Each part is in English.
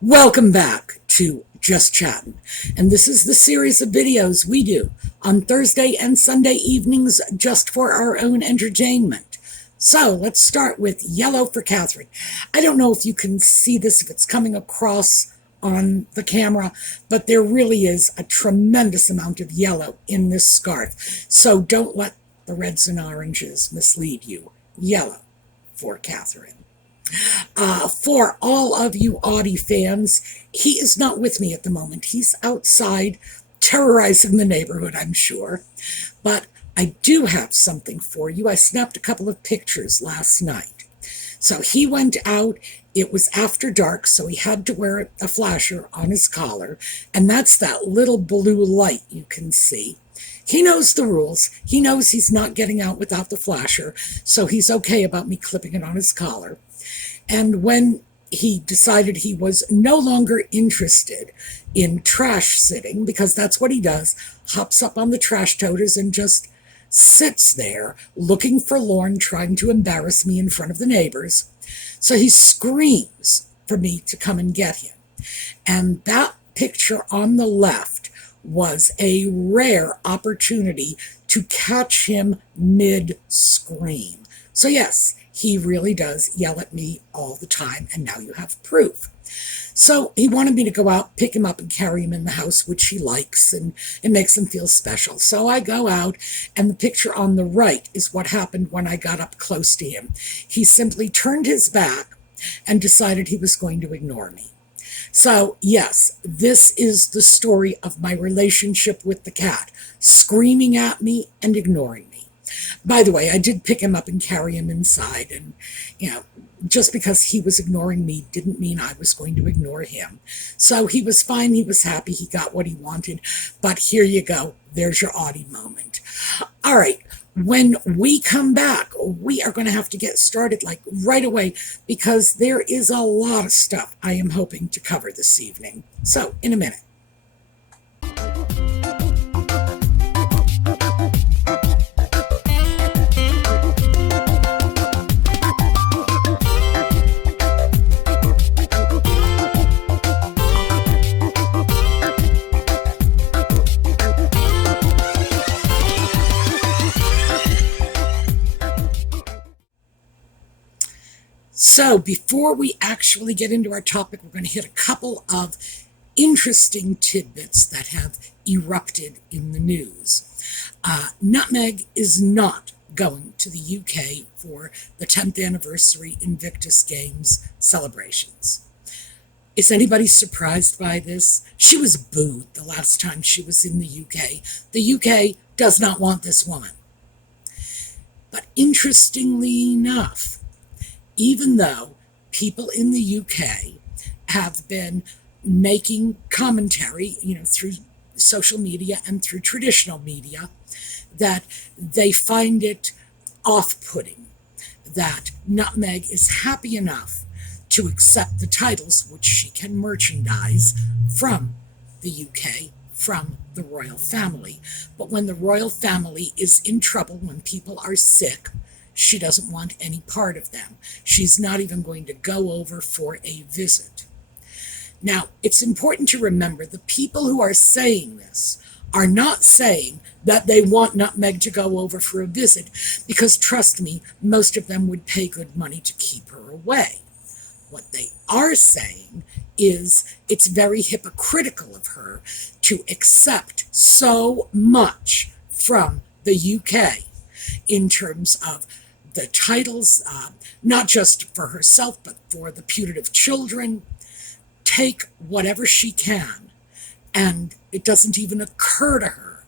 Welcome back to Just Chattin', and this is the series of videos we do on Thursday and Sunday evenings just for our own entertainment. So let's start with yellow for Catherine. I don't know if you can see this, if it's coming across on the camera, but there really is a tremendous amount of yellow in this scarf. So don't let the reds and oranges mislead you. Yellow for Catherine. For all of you Audie fans, he is not with me at the moment. He's outside terrorizing the neighborhood, I'm sure. But I do have something for you. I snapped a couple of pictures last night. So he went out. It was after dark, so he had to wear a flasher on his collar. And that's that little blue light you can see. He knows the rules. He knows he's not getting out without the flasher, so he's okay about me clipping it on his collar. And when he decided he was no longer interested in trash sitting, because that's what he does, hops up on the trash toters and just sits there looking forlorn, trying to embarrass me in front of the neighbors. So he screams for me to come and get him. And that picture on the left was a rare opportunity to catch him mid-scream. So yes, he really does yell at me all the time, and now you have proof. So he wanted me to go out, pick him up, and carry him in the house, which he likes, and it makes him feel special. So I go out, and the picture on the right is what happened when I got up close to him. He simply turned his back and decided he was going to ignore me. So yes, this is the story of my relationship with the cat, screaming at me and ignoring me. By the way, I did pick him up and carry him inside, and, just because he was ignoring me didn't mean I was going to ignore him. So he was fine, he was happy, he got what he wanted, but here you go, there's your Audie moment. All right, when we come back, we are going to have to get started like right away, because there is a lot of stuff I am hoping to cover this evening. So, in a minute. So before we actually get into our topic, we're going to hit a couple of interesting tidbits that have erupted in the news. Nutmeg is not going to the UK for the 10th anniversary Invictus Games celebrations. Is anybody surprised by this? She was booed the last time she was in the UK. The UK does not want this woman. But interestingly enough, even though people in the UK have been making commentary, through social media and through traditional media, that they find it off-putting that Nutmeg is happy enough to accept the titles which she can merchandise from the UK, from the royal family. But when the royal family is in trouble, when people are sick, she doesn't want any part of them. She's not even going to go over for a visit. Now, it's important to remember the people who are saying this are not saying that they want Nutmeg to go over for a visit, because trust me, most of them would pay good money to keep her away. What they are saying is it's very hypocritical of her to accept so much from the UK in terms of the titles, not just for herself, but for the putative children. Take whatever she can, and it doesn't even occur to her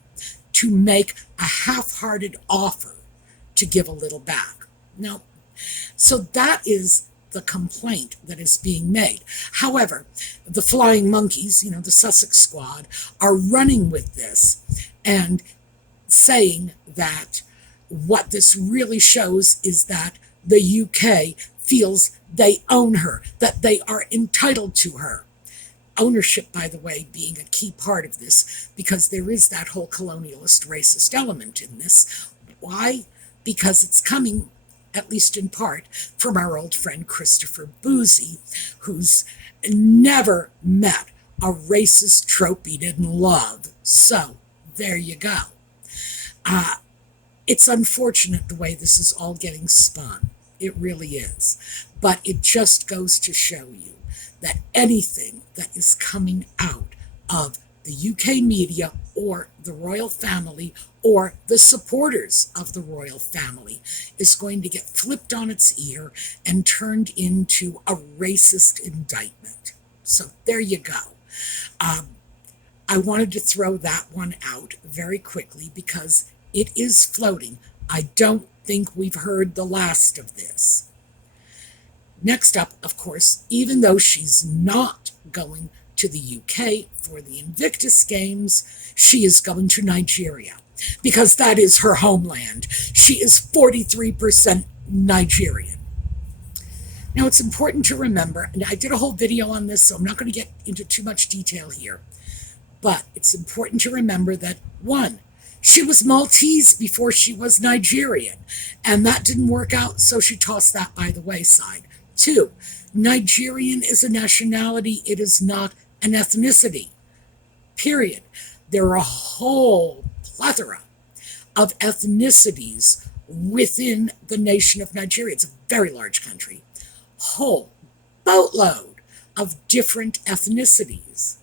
to make a half-hearted offer to give a little back. No. So that is the complaint that is being made. However, the Flying Monkeys, the Sussex Squad, are running with this and saying that what this really shows is that the UK feels they own her, that they are entitled to her. Ownership, by the way, being a key part of this, because there is that whole colonialist racist element in this. Why? Because it's coming, at least in part, from our old friend Christopher Boozy, who's never met a racist trope he didn't love. So there you go. It's unfortunate the way this is all getting spun. It really is. But it just goes to show you that anything that is coming out of the UK media or the royal family or the supporters of the royal family is going to get flipped on its ear and turned into a racist indictment. So there you go. I wanted to throw that one out very quickly because it is floating. I don't think we've heard the last of this. Next up, of course, even though she's not going to the UK for the Invictus Games, she is going to Nigeria because that is her homeland. She is 43% Nigerian. Now, it's important to remember, and I did a whole video on this, so I'm not going to get into too much detail here, but it's important to remember that, one, she was Maltese before she was Nigerian, and that didn't work out, so she tossed that by the wayside. Two, Nigerian is a nationality, it is not an ethnicity, period. There are a whole plethora of ethnicities within the nation of Nigeria. It's a very large country. Whole boatload of different ethnicities.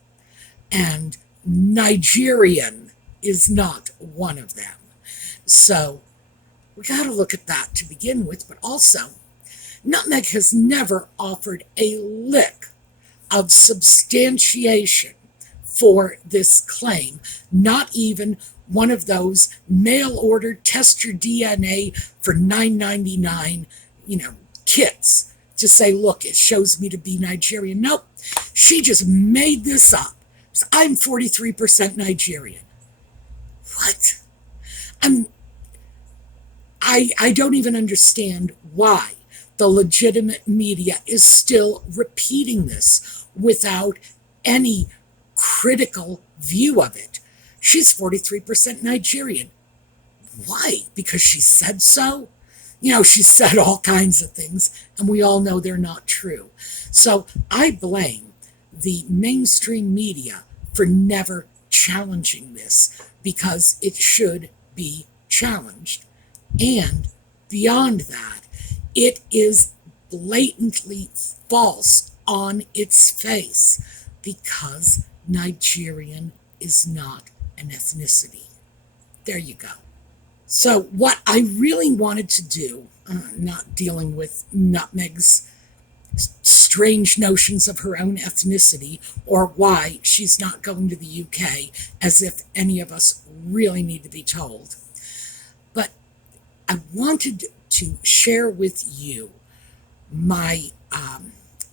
And Nigerian is not one of them. So we got to look at that to begin with, but also Nutmeg has never offered a lick of substantiation for this claim, not even one of those mail order test your DNA for $9.99, kits to say, look, it shows me to be Nigerian. Nope, she just made this up. I'm 43% Nigerian. What? I don't even understand why the legitimate media is still repeating this without any critical view of it. She's 43% Nigerian. Why? Because she said so? She said all kinds of things, and we all know they're not true. So I blame the mainstream media for never challenging this, because it should be challenged. And beyond that, it is blatantly false on its face, because Nigerian is not an ethnicity. There you go. So what I really wanted to do, not dealing with Nutmeg's strange notions of her own ethnicity or why she's not going to the UK, as if any of us really need to be told, but I wanted to share with you my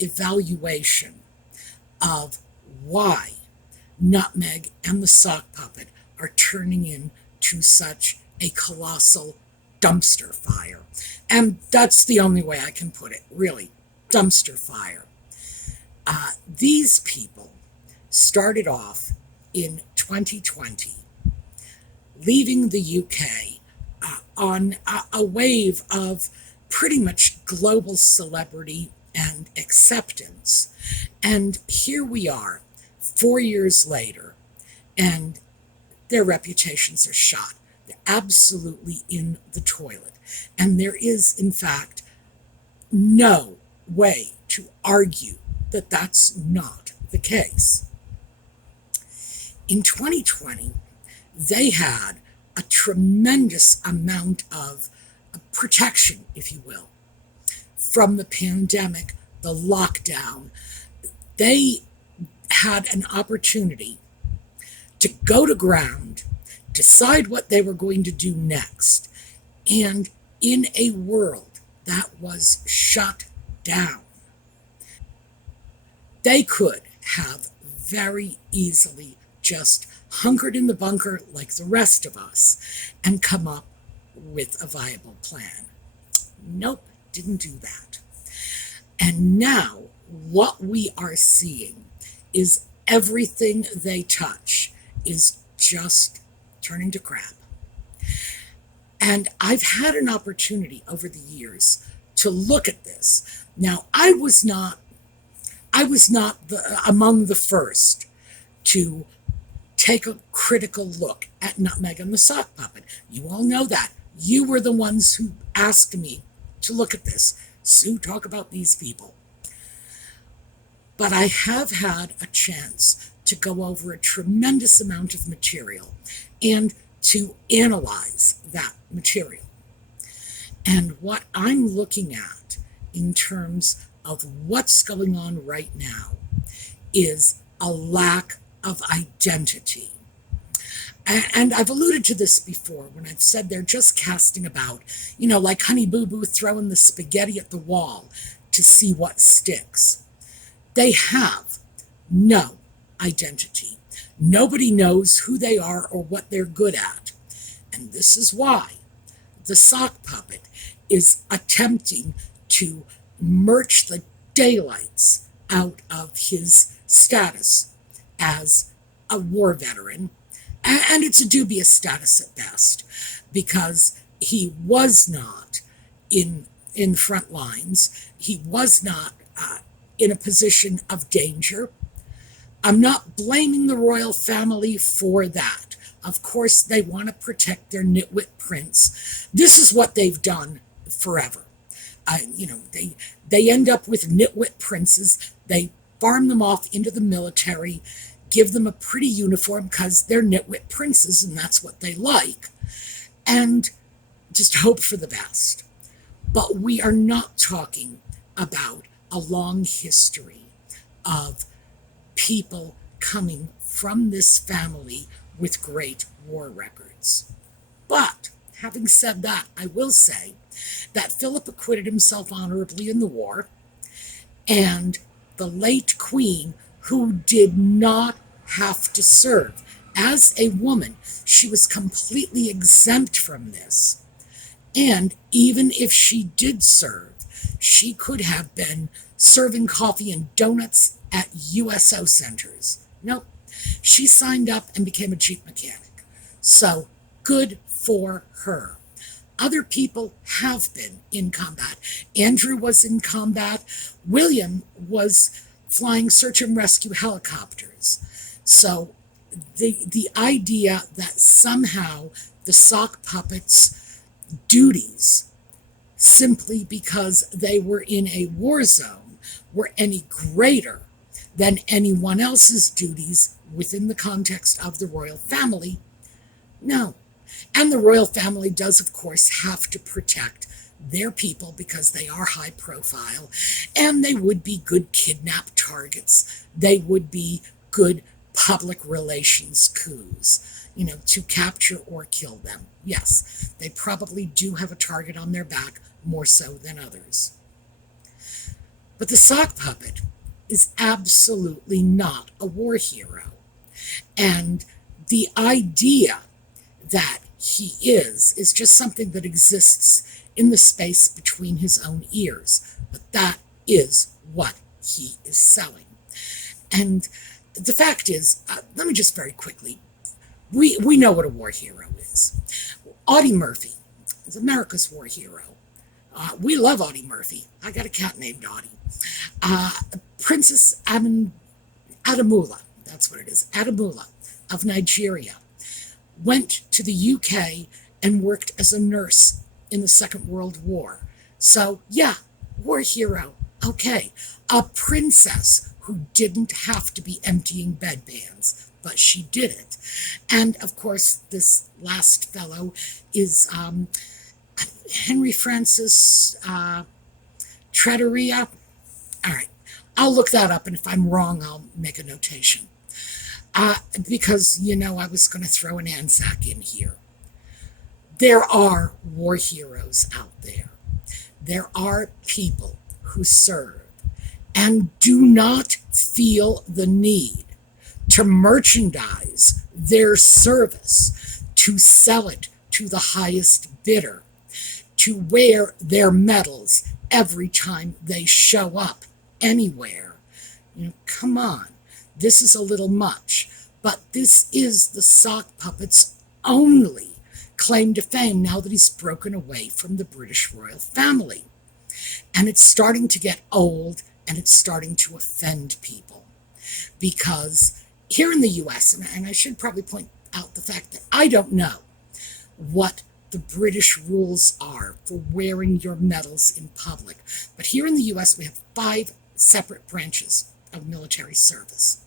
evaluation of why Nutmeg and the sock puppet are turning into such a colossal dumpster fire. And that's the only way I can put it, really, dumpster fire. These people started off in 2020, leaving the UK on a wave of pretty much global celebrity and acceptance. And here we are, 4 years later, and their reputations are shot. They're absolutely in the toilet. And there is, in fact, no way to argue that that's not the case. In 2020, they had a tremendous amount of protection, if you will, from the pandemic, the lockdown. They had an opportunity to go to ground, decide what they were going to do next, and in a world that was shut down, they could have very easily just hunkered in the bunker like the rest of us and come up with a viable plan. Nope, didn't do that. And now what we are seeing is everything they touch is just turning to crap. And I've had an opportunity over the years to look at this. Now, I I was not among the first to take a critical look at Meghan the sock puppet. You all know that. You were the ones who asked me to look at this. Sue, talk about these people. But I have had a chance to go over a tremendous amount of material and to analyze that material. And what I'm looking at in terms of what's going on right now is a lack of identity. And I've alluded to this before when I've said they're just casting about, like Honey Boo Boo throwing the spaghetti at the wall to see what sticks. They have no identity. Nobody knows who they are or what they're good at. And this is why the sock puppet is attempting to murch the daylights out of his status as a war veteran. And it's a dubious status at best, because he was not in front lines. He was not in a position of danger. I'm not blaming the royal family for that. Of course, they want to protect their nitwit prince. This is what they've done forever. They end up with nitwit princes. They farm them off into the military, give them a pretty uniform because they're nitwit princes and that's what they like, and just hope for the best. But we are not talking about a long history of people coming from this family with great war records. But having said that, I will say that Philip acquitted himself honorably in the war, and the late Queen, who did not have to serve as a woman, she was completely exempt from this. And even if she did serve, she could have been serving coffee and donuts at USO centers. Nope. She signed up and became a Jeep mechanic. So good for her. Other people have been in combat. Andrew was in combat. William was flying search and rescue helicopters. So the idea that somehow the sock puppets' duties, simply because they were in a war zone, were any greater than anyone else's duties within the context of the royal family, no. And the royal family does, of course, have to protect their people because they are high profile, and they would be good kidnap targets. They would be good public relations coups, to capture or kill them. Yes, they probably do have a target on their back, more so than others. But the sock puppet is absolutely not a war hero. And the idea that he is just something that exists in the space between his own ears. But that is what he is selling. And the fact is, let me just very quickly, we know what a war hero is. Audie Murphy is America's war hero. We love Audie Murphy. I got a cat named Audie. Princess Adamula, that's what it is, Adamula of Nigeria, went to the UK and worked as a nurse in the Second World War. So, yeah, war hero, okay. A princess who didn't have to be emptying bedpans, but she did it. And, of course, this last fellow is Henry Francis Trattoria. All right, I'll look that up, and if I'm wrong, I'll make a notation. Because, I was going to throw an Anzac in here. There are war heroes out there. There are people who serve and do not feel the need to merchandise their service, to sell it to the highest bidder, to wear their medals every time they show up anywhere. Come on. This is a little much, but this is the sock puppet's only claim to fame now that he's broken away from the British royal family. And it's starting to get old and it's starting to offend people. Because here in the US, and I should probably point out the fact that I don't know what the British rules are for wearing your medals in public, but here in the US we have 5 separate branches of military service,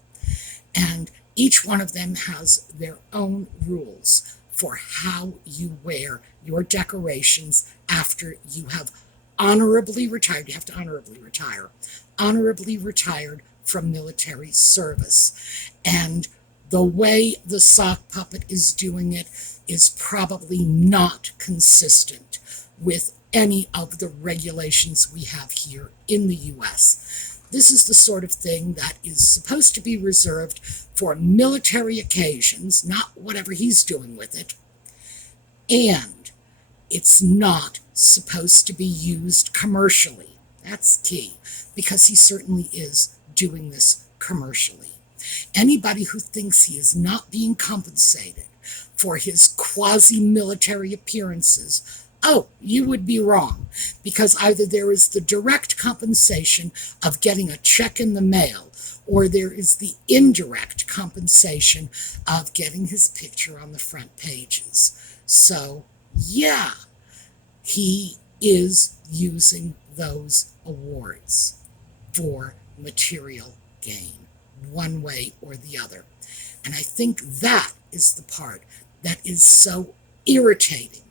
and each one of them has their own rules for how you wear your decorations after you have honorably retired. You have to honorably retired from military service. And the way the sock puppet is doing it is probably not consistent with any of the regulations we have here in the US. This is the sort of thing that is supposed to be reserved for military occasions, not whatever he's doing with it. And it's not supposed to be used commercially. That's key, because he certainly is doing this commercially. Anybody who thinks he is not being compensated for his quasi-military appearances, oh, you would be wrong, because either there is the direct compensation of getting a check in the mail, or there is the indirect compensation of getting his picture on the front pages. So, yeah, he is using those awards for material gain, one way or the other. And I think that is the part that is so irritating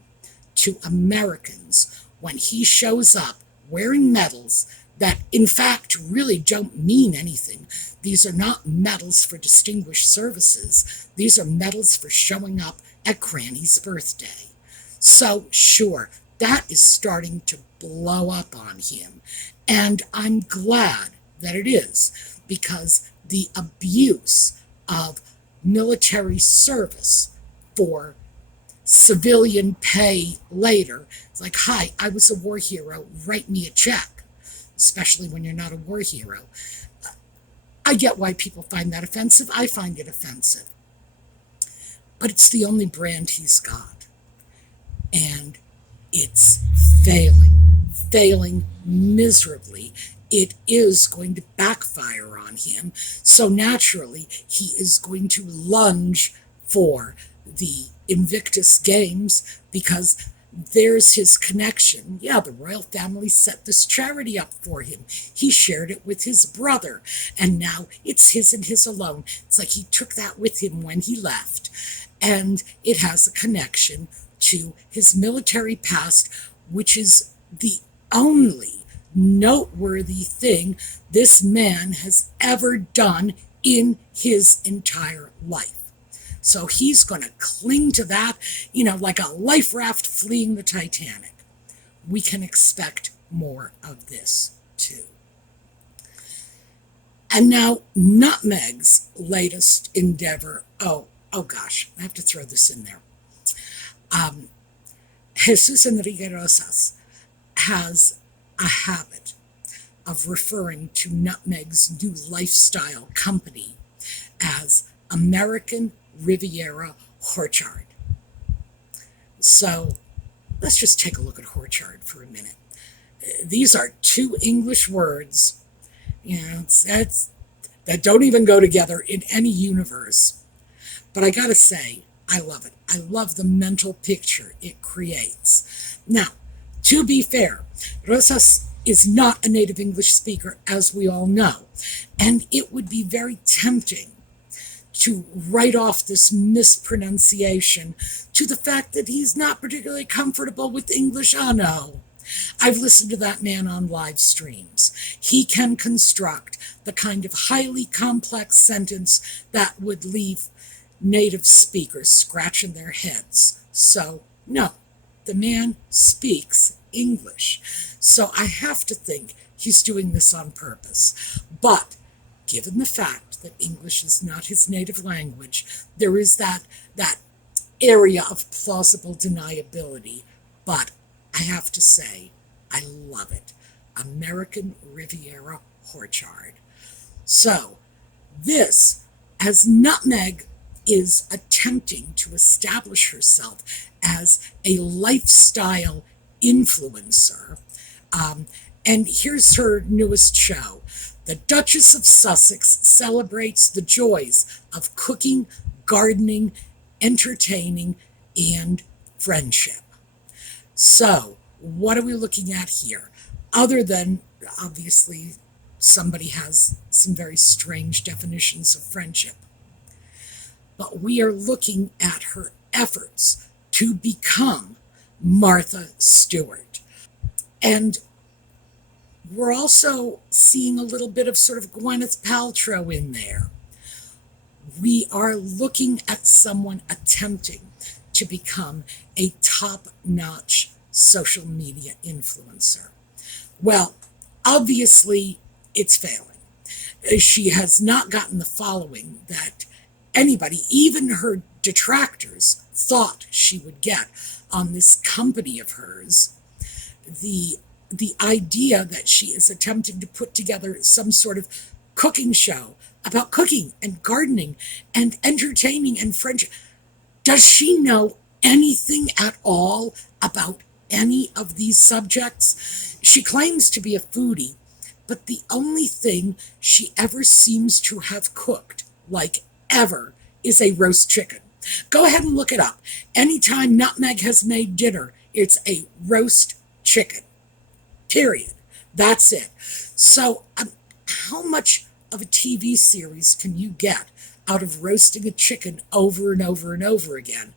to Americans when he shows up wearing medals that in fact really don't mean anything. These are not medals for distinguished services. These are medals for showing up at Granny's birthday. So sure, that is starting to blow up on him. And I'm glad that it is, because the abuse of military service for civilian pay later, it's like, hi, I was a war hero, write me a check, especially when you're not a war hero. I get why people find that offensive. I find it offensive. But it's the only brand he's got. And it's failing miserably. It is going to backfire on him. So naturally, he is going to lunge for the Invictus Games, because there's his connection. Yeah, the royal family set this charity up for him. He shared it with his brother, and now it's his and his alone. It's like he took that with him when he left, and it has a connection to his military past, which is the only noteworthy thing this man has ever done in his entire life. So he's going to cling to that, like a life raft fleeing the Titanic. We can expect more of this, too. And now, Nutmeg's latest endeavor. Oh gosh, I have to throw this in there. Jesus Enrique Rosas has a habit of referring to Nutmeg's new lifestyle company as American Riviera Orchard. So let's just take a look at Orchard for a minute. These are 2 English words, that don't even go together in any universe. But I gotta say, I love it. I love the mental picture it creates. Now, to be fair, Rosas is not a native English speaker, as we all know, and it would be very tempting to write off this mispronunciation to the fact that he's not particularly comfortable with English. Oh no. I've listened to that man on live streams. He can construct the kind of highly complex sentence that would leave native speakers scratching their heads. So, no, the man speaks English. So I have to think he's doing this on purpose. But given the fact that English is not his native language, there is that area of plausible deniability. But I have to say, I love it. American Riviera Orchard. So, this, as Nutmeg is attempting to establish herself as a lifestyle influencer, And here's her newest show. The Duchess of Sussex celebrates the joys of cooking, gardening, entertaining, and friendship. So, what are we looking at here? Other than, obviously, somebody has some very strange definitions of friendship. But we are looking at her efforts to become Martha Stewart. And we're also seeing a little bit of sort of Gwyneth Paltrow in there. We are looking at someone attempting to become a top-notch social media influencer. Well, obviously, it's failing. She has not gotten the following that anybody, even her detractors, thought she would get on this company of hers. The idea that she is attempting to put together some sort of cooking show about cooking and gardening and entertaining and friendship. Does she know anything at all about any of these subjects? She claims to be a foodie, but the only thing she ever seems to have cooked, like ever, is a roast chicken. Go ahead and look it up. Anytime Nutmeg has made dinner, it's a roast chicken. Period. That's it. So, how much of a TV series can you get out of roasting a chicken over and over and over again?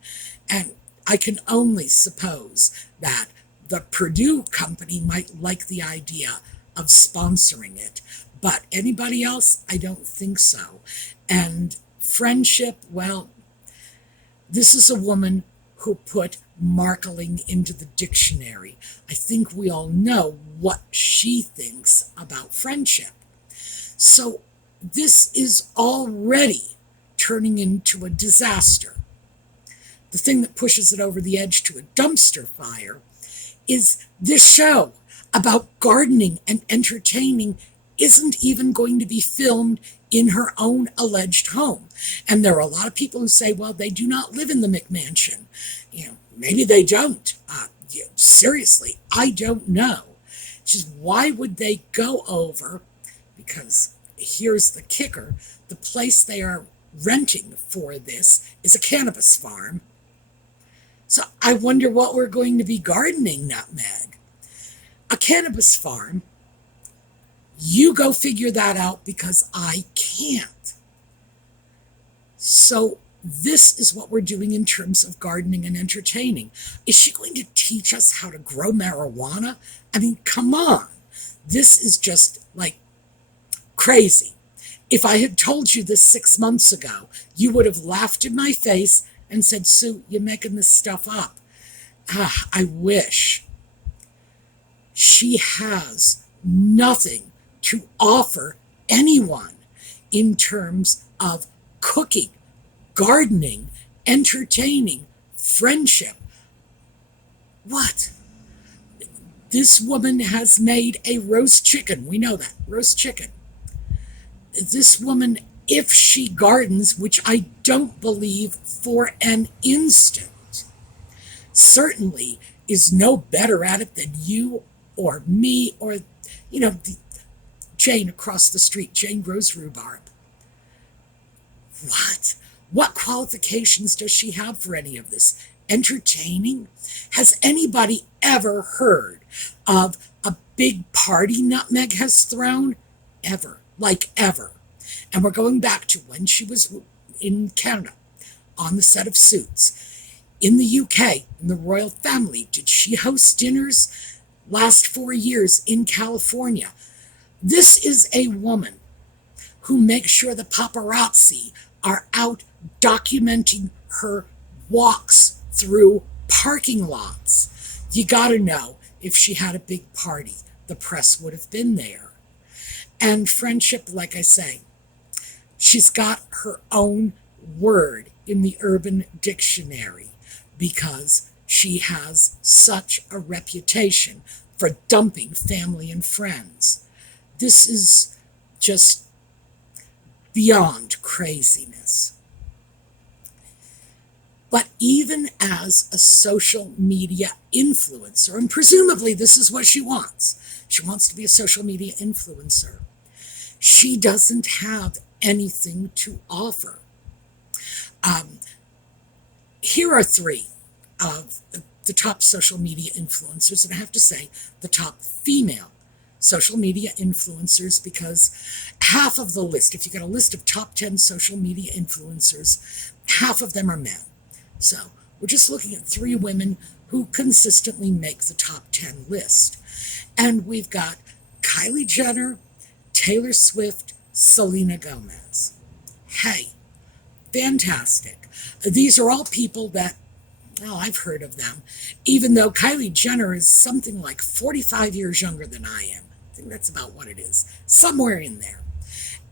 And I can only suppose that the Purdue company might like the idea of sponsoring it. But anybody else, I don't think so. And friendship, well, this is a woman who put markeling into the dictionary. I think we all know what she thinks about friendship. So this is already turning into a disaster. The thing that pushes it over the edge to a dumpster fire is this show about gardening and entertaining isn't even going to be filmed in her own alleged home. And there are a lot of people who say, well, they do not live in the McMansion. Maybe they don't. Seriously, I don't know. Just why would they go over? Because here's the kicker. The place they are renting for this is a cannabis farm. So I wonder what we're going to be gardening, Nutmeg. A cannabis farm. You go figure that out because I can't. So this is what we're doing in terms of gardening and entertaining. Is she going to teach us how to grow marijuana? I mean, come on. This is just like crazy. If I had told you this 6 months ago, you would have laughed in my face and said, Sue, you're making this stuff up. I wish. She has nothing to offer anyone in terms of cooking, gardening, entertaining, friendship. What? This woman has made a roast chicken. We know that. Roast chicken. This woman, if she gardens, which I don't believe for an instant, certainly is no better at it than you or me or, Jane across the street. Jane grows rhubarb. What? What qualifications does she have for any of this? Entertaining? Has anybody ever heard of a big party Nutmeg has thrown? Ever. Like ever. And we're going back to when she was in Canada on the set of Suits. In the UK, in the royal family, did she host dinners? Last 4 years in California. This is a woman who makes sure the paparazzi are out documenting her walks through parking lots. You gotta know, if she had a big party, the press would have been there. And friendship, like I say, she's got her own word in the Urban Dictionary because she has such a reputation for dumping family and friends. This is just beyond craziness. But even as a social media influencer, and presumably this is what she wants to be a social media influencer, she doesn't have anything to offer. Here are three of the top social media influencers, and I have to say the top female social media influencers, because half of the list, if you get a list of top 10 social media influencers, half of them are men. So we're just looking at three women who consistently make the top 10 list. And we've got Kylie Jenner, Taylor Swift, Selena Gomez. Hey, fantastic. These are all people that, well, I've heard of them, even though Kylie Jenner is something like 45 years younger than I am. I think that's about what it is, somewhere in there.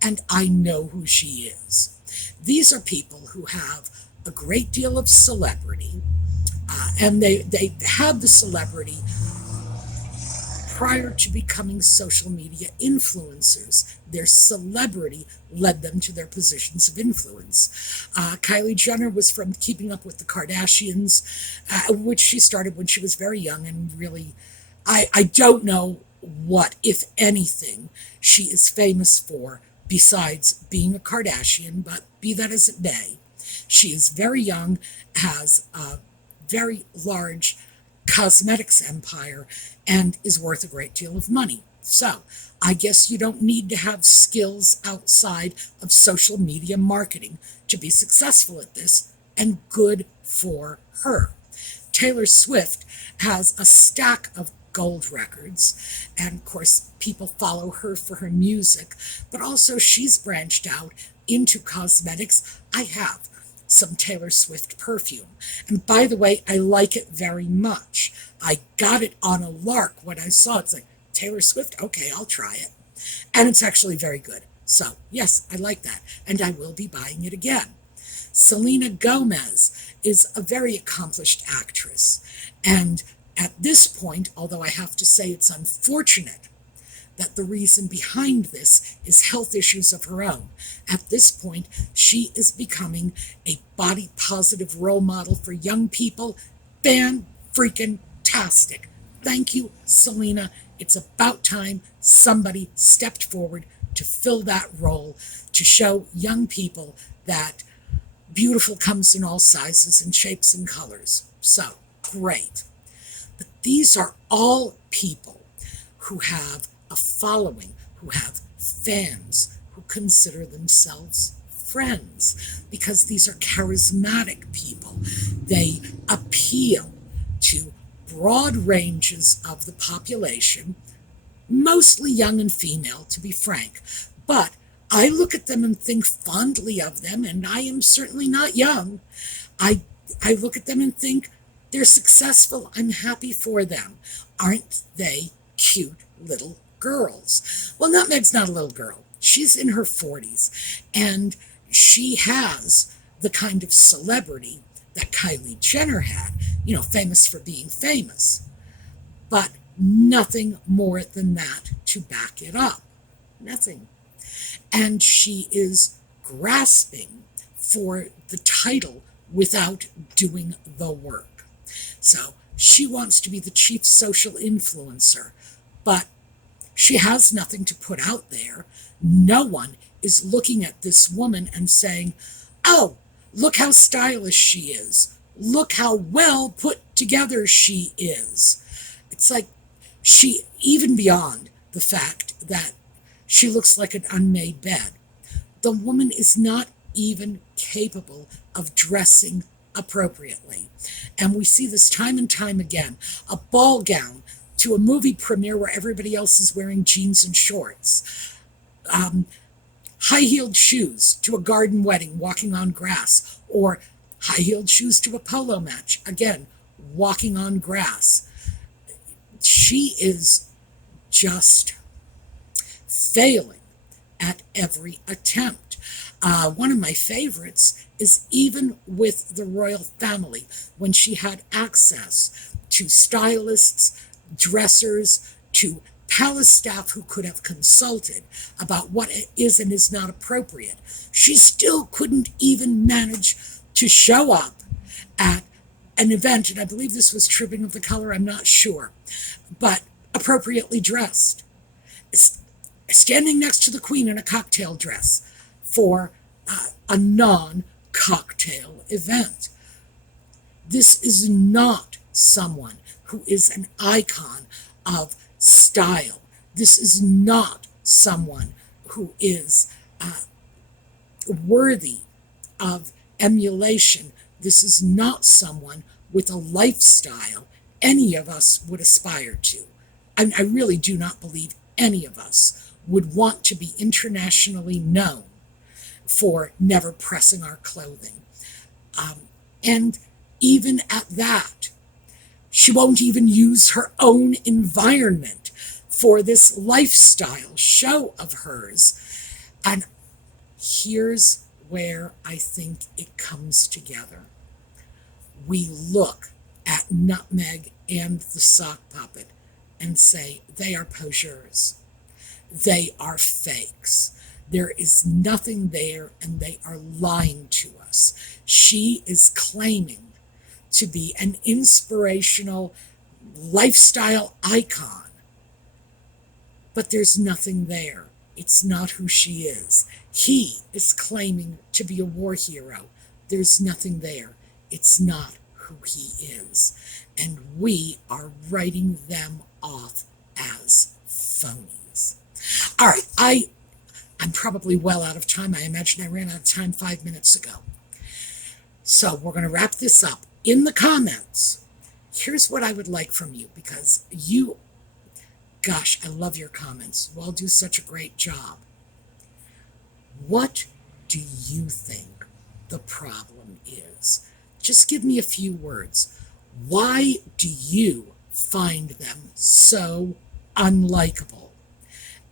And I know who she is. These are people who have a great deal of celebrity, and they had the celebrity prior to becoming social media influencers. Their celebrity led them to their positions of influence. Kylie Jenner was from Keeping Up with the Kardashians, which she started when she was very young, and really, I don't know what, if anything, she is famous for besides being a Kardashian, but be that as it may, she is very young, has a very large cosmetics empire, and is worth a great deal of money. So I guess you don't need to have skills outside of social media marketing to be successful at this, and good for her. Taylor Swift has a stack of gold records, and of course people follow her for her music, but also she's branched out into cosmetics. I have some Taylor Swift perfume, and by the way, I like it very much. I got it on a lark when I saw it. It's like, Taylor Swift, okay, I'll try it, and it's actually very good. So yes, I like that, and I will be buying it again. Selena Gomez is a very accomplished actress, and at this point, although I have to say it's unfortunate that the reason behind this is health issues of her own. At this point, she is becoming a body positive role model for young people. Fan-freaking-tastic. Thank you, Selena. It's about time somebody stepped forward to fill that role, to show young people that beautiful comes in all sizes and shapes and colors. So, great. But these are all people who have a following, who have fans, who consider themselves friends, because these are charismatic people. They appeal to broad ranges of the population, mostly young and female, to be frank. But I look at them and think fondly of them, and I am certainly not young. I look at them and think they're successful. I'm happy for them. Aren't they cute little girls? Well, Nutmeg's not a little girl. She's in her 40s, and she has the kind of celebrity that Kylie Jenner had, famous for being famous, but nothing more than that to back it up. Nothing. And she is grasping for the title without doing the work. So she wants to be the chief social influencer, but she has nothing to put out there. No one is looking at this woman and saying, oh, look how stylish she is. Look how well put together she is. It's like she, even beyond the fact that she looks like an unmade bed, the woman is not even capable of dressing appropriately. And we see this time and time again. A ball gown to a movie premiere where everybody else is wearing jeans and shorts. High-heeled shoes to a garden wedding, walking on grass. Or high-heeled shoes to a polo match, again, walking on grass. She is just failing at every attempt. One of my favorites is even with the royal family, when she had access to stylists, dressers, to palace staff who could have consulted about what is and is not appropriate. She still couldn't even manage to show up at an event, and I believe this was Tripping of the Color, I'm not sure, but appropriately dressed, standing next to the Queen in a cocktail dress for a non-cocktail event. This is not someone who is an icon of style. This is not someone who is worthy of emulation. This is not someone with a lifestyle any of us would aspire to. I really do not believe any of us would want to be internationally known for never pressing our clothing. And even at that, she won't even use her own environment for this lifestyle show of hers. And here's where I think it comes together. We look at Nutmeg and the sock puppet and say they are poseurs. They are fakes. There is nothing there, and they are lying to us. She is claiming to be an inspirational lifestyle icon, but there's nothing there. It's not who she is. He is claiming to be a war hero. There's nothing there. It's not who he is. And we are writing them off as phonies. All right, I'm probably well out of time. I imagine I ran out of time 5 minutes ago. So we're going to wrap this up. In the comments, here's what I would like from you, because gosh, I love your comments. You all do such a great job. What do you think the problem is? Just give me a few words. Why do you find them so unlikable?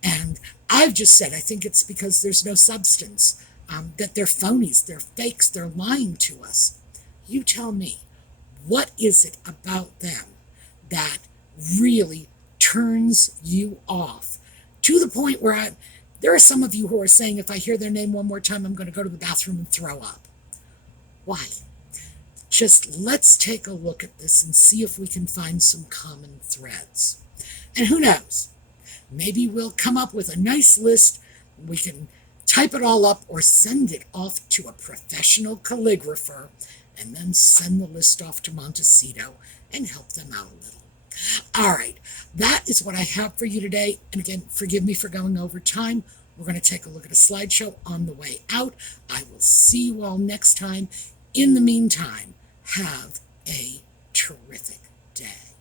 And I've just said, I think it's because there's no substance, that they're phonies, they're fakes, they're lying to us. You tell me, what is it about them that really turns you off to the point where there are some of you who are saying, if I hear their name one more time, I'm going to go to the bathroom and throw up. Why? Just let's take a look at this and see if we can find some common threads. And who knows? Maybe we'll come up with a nice list. We can type it all up or send it off to a professional calligrapher and then send the list off to Montecito and help them out a little. All right, that is what I have for you today. And again, forgive me for going over time. We're going to take a look at a slideshow on the way out. I will see you all next time. In the meantime, have a terrific day.